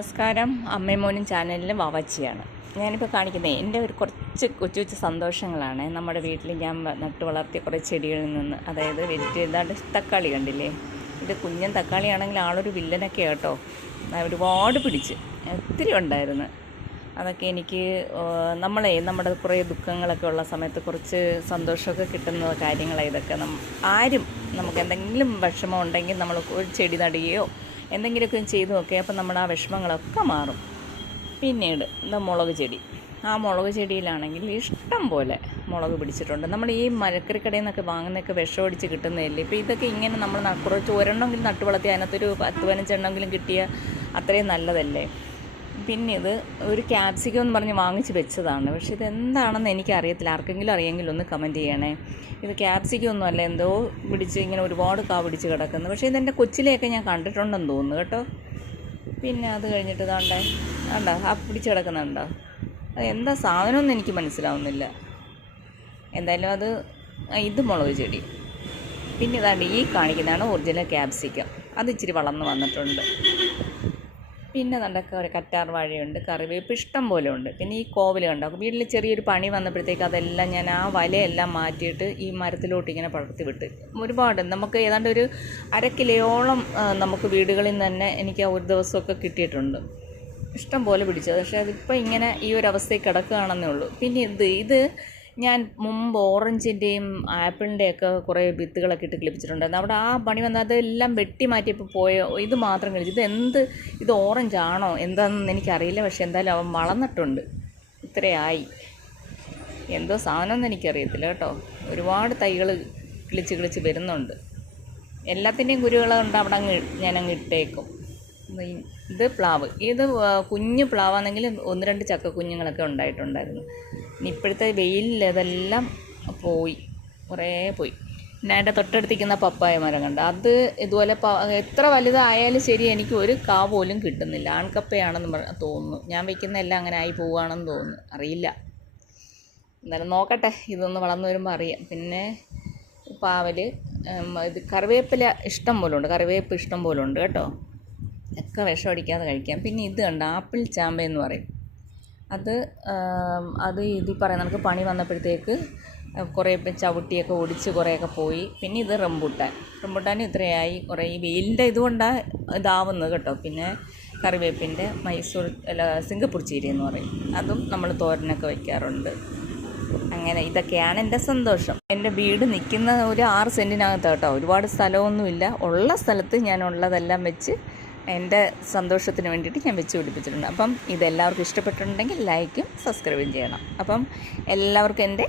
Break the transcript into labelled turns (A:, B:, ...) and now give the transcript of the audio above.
A: നമസ്കാരം. അമ്മയും മോനും ചാനലിലെ വവച്ചിയാണ്. ഞാനിപ്പോൾ കാണിക്കുന്നത് എന്റെ ഒരു കുറച്ച് കൊച്ചു കൊച്ചു സന്തോഷങ്ങളാണ്. നമ്മുടെ വീട്ടിൽ ഞാൻ നട്ടു വളർത്തിയ കുറേ ചെടികളിൽ നിന്ന്. അതായത് വെജിറ്റേ തക്കാളി കണ്ടില്ലേ? ഇത് കുഞ്ഞൻ തക്കാളിയാണെങ്കിൽ ആളൊരു വില്ലനൊക്കെ കേട്ടോ ഒരുപാട് പിടിച്ച്. ഒത്തിരി ഉണ്ടായിരുന്നു. അതൊക്കെ എനിക്ക് നമ്മളെ നമ്മുടെ കുറേ ദുഃഖങ്ങളൊക്കെ ഉള്ള സമയത്ത് കുറച്ച് സന്തോഷമൊക്കെ കിട്ടുന്ന കാര്യങ്ങളാണ് ഇതൊക്കെ. ആരും നമുക്ക് എന്തെങ്കിലും വിഷമം ഉണ്ടെങ്കിൽ നമ്മൾ ഒരു ചെടി നടുകയോ എന്തെങ്കിലുമൊക്കെ ചെയ്തു നോക്കിയാൽ അപ്പം നമ്മുടെ ആ വിഷമങ്ങളൊക്കെ മാറും. പിന്നീട് എന്താ മുളക് ചെടി. ആ മുളക് ചെടിയിലാണെങ്കിൽ ഇഷ്ടം പോലെ മുളക് പിടിച്ചിട്ടുണ്ട്. നമ്മൾ ഈ മരക്കറിക്കടയിൽ നിന്നൊക്കെ വാങ്ങുന്നതൊക്കെ വിഷമടിച്ച് കിട്ടുന്നതല്ലേ? ഇപ്പോൾ ഇതൊക്കെ ഇങ്ങനെ നമ്മൾ കുറച്ച് ഒരെണ്ണമെങ്കിലും നട്ടു വളർത്തി അതിനകത്തൊരു പത്ത് പതിനഞ്ചെണ്ണമെങ്കിലും കിട്ടിയ അത്രയും നല്ലതല്ലേ? പിന്നെ ഇത് ഒരു ക്യാപ്സിക്കം എന്ന് പറഞ്ഞ് വാങ്ങിച്ച് വെച്ചതാണ്. പക്ഷെ ഇത് എന്താണെന്ന് എനിക്കറിയത്തില്ല. ആർക്കെങ്കിലും അറിയെങ്കിലും ഒന്ന് കമന്റ് ചെയ്യണേ. ഇത് ക്യാപ്സിക്കം ഒന്നും അല്ല. എന്തോ പിടിച്ച് ഇങ്ങനെ ഒരുപാട് കാ പിടിച്ച് കിടക്കുന്നു. പക്ഷേ ഇതെന്റെ കൊച്ചിലെയൊക്കെ ഞാൻ കണ്ടിട്ടുണ്ടെന്ന് തോന്നുന്നു കേട്ടോ. പിന്നെ അത് കഴിഞ്ഞിട്ട് ഇതാണ്ടേ വേണ്ട ആ പിടിച്ച് കിടക്കുന്നുണ്ടോ അത് എന്താ സാധനമൊന്നും എനിക്ക് മനസ്സിലാവുന്നില്ല. എന്തായാലും അത് ഇത് മുളക് ചെടി. പിന്നെ ഇതാണ്ട് ഈ കാണിക്കുന്നതാണ് ഒറിജിനൽ ക്യാപ്സിക്കം അത് ഇച്ചിരി വളർന്ന് വന്നിട്ടുണ്ട്. പിന്നെ നടക്ക ഒരു കറ്റാർ വാഴയുണ്ട് കറിവേപ്പ് ഇഷ്ടം പോലെ ഉണ്ട്. പിന്നെ ഈ കോവൽ കണ്ടോ? വീട്ടിൽ ചെറിയൊരു പണി വന്നപ്പോഴത്തേക്ക് അതെല്ലാം ഞാൻ ആ വലയെല്ലാം മാറ്റിയിട്ട് ഈ മരത്തിലോട്ട് ഇങ്ങനെ പടർത്തി വിട്ട്. ഒരുപാട് നമുക്ക് ഏതാണ്ട് ഒരു അര കിലോയോളം ആ, നമുക്ക് വീടുകളിൽ നിന്ന് തന്നെ എനിക്ക് ഒരു ദിവസമൊക്കെ കിട്ടിയിട്ടുണ്ട്. ഇഷ്ടം പോലെ പിടിച്ചത് പക്ഷേ അതിപ്പോൾ ഇങ്ങനെ ഈ ഒരു അവസ്ഥയിൽ കിടക്കുകയാണെന്നേ ഉള്ളൂ. പിന്നെ ഇത് ഇത് ഞാൻ മുമ്പ് ഓറഞ്ചിന്റെയും ആപ്പിളിന്റെയൊക്കെ കുറേ വിത്തുകളൊക്കെ ഇട്ട് കിളിപ്പിച്ചിട്ടുണ്ടായിരുന്നു. അവിടെ ആ പണി വന്ന് അതെല്ലാം വെട്ടി മാറ്റിയപ്പോൾ പോയ ഇത് മാത്രം കഴിച്ചു ഇത് എന്ത് ഇത് ഓറഞ്ച് ആണോ എന്താണെന്ന് എനിക്കറിയില്ല. പക്ഷെ എന്തായാലും അവൻ വളർന്നിട്ടുണ്ട്. ഇത്രയായി എന്തോ സാധനമൊന്നും എനിക്കറിയത്തില്ല കേട്ടോ. ഒരുപാട് തൈകൾ കിളിച്ച് കിളിച്ച് വരുന്നുണ്ട്. എല്ലാത്തിന്റെയും കുരുകളുണ്ട് അവിടെ അങ്ങ് ഞാനങ്ങ് ഇട്ടേക്കും. ഇത് പ്ലാവ്. ഇത് കുഞ്ഞ് പ്ലാവാണെങ്കിൽ ഒന്ന് രണ്ട് ചക്ക കുഞ്ഞുങ്ങളൊക്കെ ഉണ്ടായിട്ടുണ്ടായിരുന്നു. ഇപ്പോഴത്തെ വെയിലിൽ അതെല്ലാം പോയി. കുറേ പോയി. പിന്നെ അതിന്റെ തൊട്ടടുത്തിരിക്കുന്ന പപ്പായ മരം കണ്ട? അത് ഇതുപോലെ പ എത്ര വലുതായാലും ശരി എനിക്ക് ഒരു കാ പോലും കിട്ടുന്നില്ല. ആൺകപ്പയാണെന്ന് പറ തോന്നുന്നു. ഞാൻ വയ്ക്കുന്ന എല്ലാം അങ്ങനെ ആയി പോവുകയാണെന്ന് തോന്നുന്നു. അറിയില്ല. എന്നാലും നോക്കട്ടെ. ഇതൊന്ന് വളർന്നു വരുമ്പോൾ അറിയാം. പിന്നെ പാവൽ ഇത് കറിവേപ്പില ഇഷ്ടം പോലെ ഉണ്ട്. കറിവേപ്പ് ഇഷ്ടം പോലെ ഉണ്ട് കേട്ടോ. ഒക്കെ വിഷം അടിക്കാതെ കഴിക്കാം. പിന്നെ ഇത് കണ്ട? ആപ്പിൾ ചാമ്പ എന്ന് പറയും. അത് അത് ഇതിൽ പറയുന്ന നമുക്ക് പണി വന്നപ്പോഴത്തേക്ക് കുറേ ചവിട്ടിയൊക്കെ ഒടിച്ച് കുറേയൊക്കെ പോയി. പിന്നെ ഇത് റംബൂട്ടാൻ. റംബൂട്ടാൻ ഇത്രയായി. കുറേ ഈ വെയിലിന്റെ ഇതുകൊണ്ടാണ് ഇതാവുന്നത് കേട്ടോ. പിന്നെ കറിവേപ്പിന്റെ മൈസൂർ അല്ല സിംഗപ്പൂർ ചീര എന്ന് പറയും. അതും നമ്മൾ തോരനൊക്കെ വയ്ക്കാറുണ്ട്. അങ്ങനെ ഇതൊക്കെയാണ് എന്റെ സന്തോഷം. എന്റെ വീട് നിൽക്കുന്ന ഒരു ആറ് സെന്റിനകത്ത് കേട്ടോ ഒരുപാട് സ്ഥലമൊന്നുമില്ല. ഉള്ള സ്ഥലത്ത് ഞാൻ ഉള്ളതെല്ലാം വെച്ച് എന്റെ സന്തോഷത്തിന് വേണ്ടിയിട്ട് ഞാൻ വെച്ച് പിടിപ്പിച്ചിട്ടുണ്ട്. അപ്പം ഇതെല്ലാവർക്കും ഇഷ്ടപ്പെട്ടിട്ടുണ്ടെങ്കിൽ ലൈക്കും സബ്സ്ക്രൈബും ചെയ്യണം. അപ്പം എല്ലാവർക്കും എന്റെ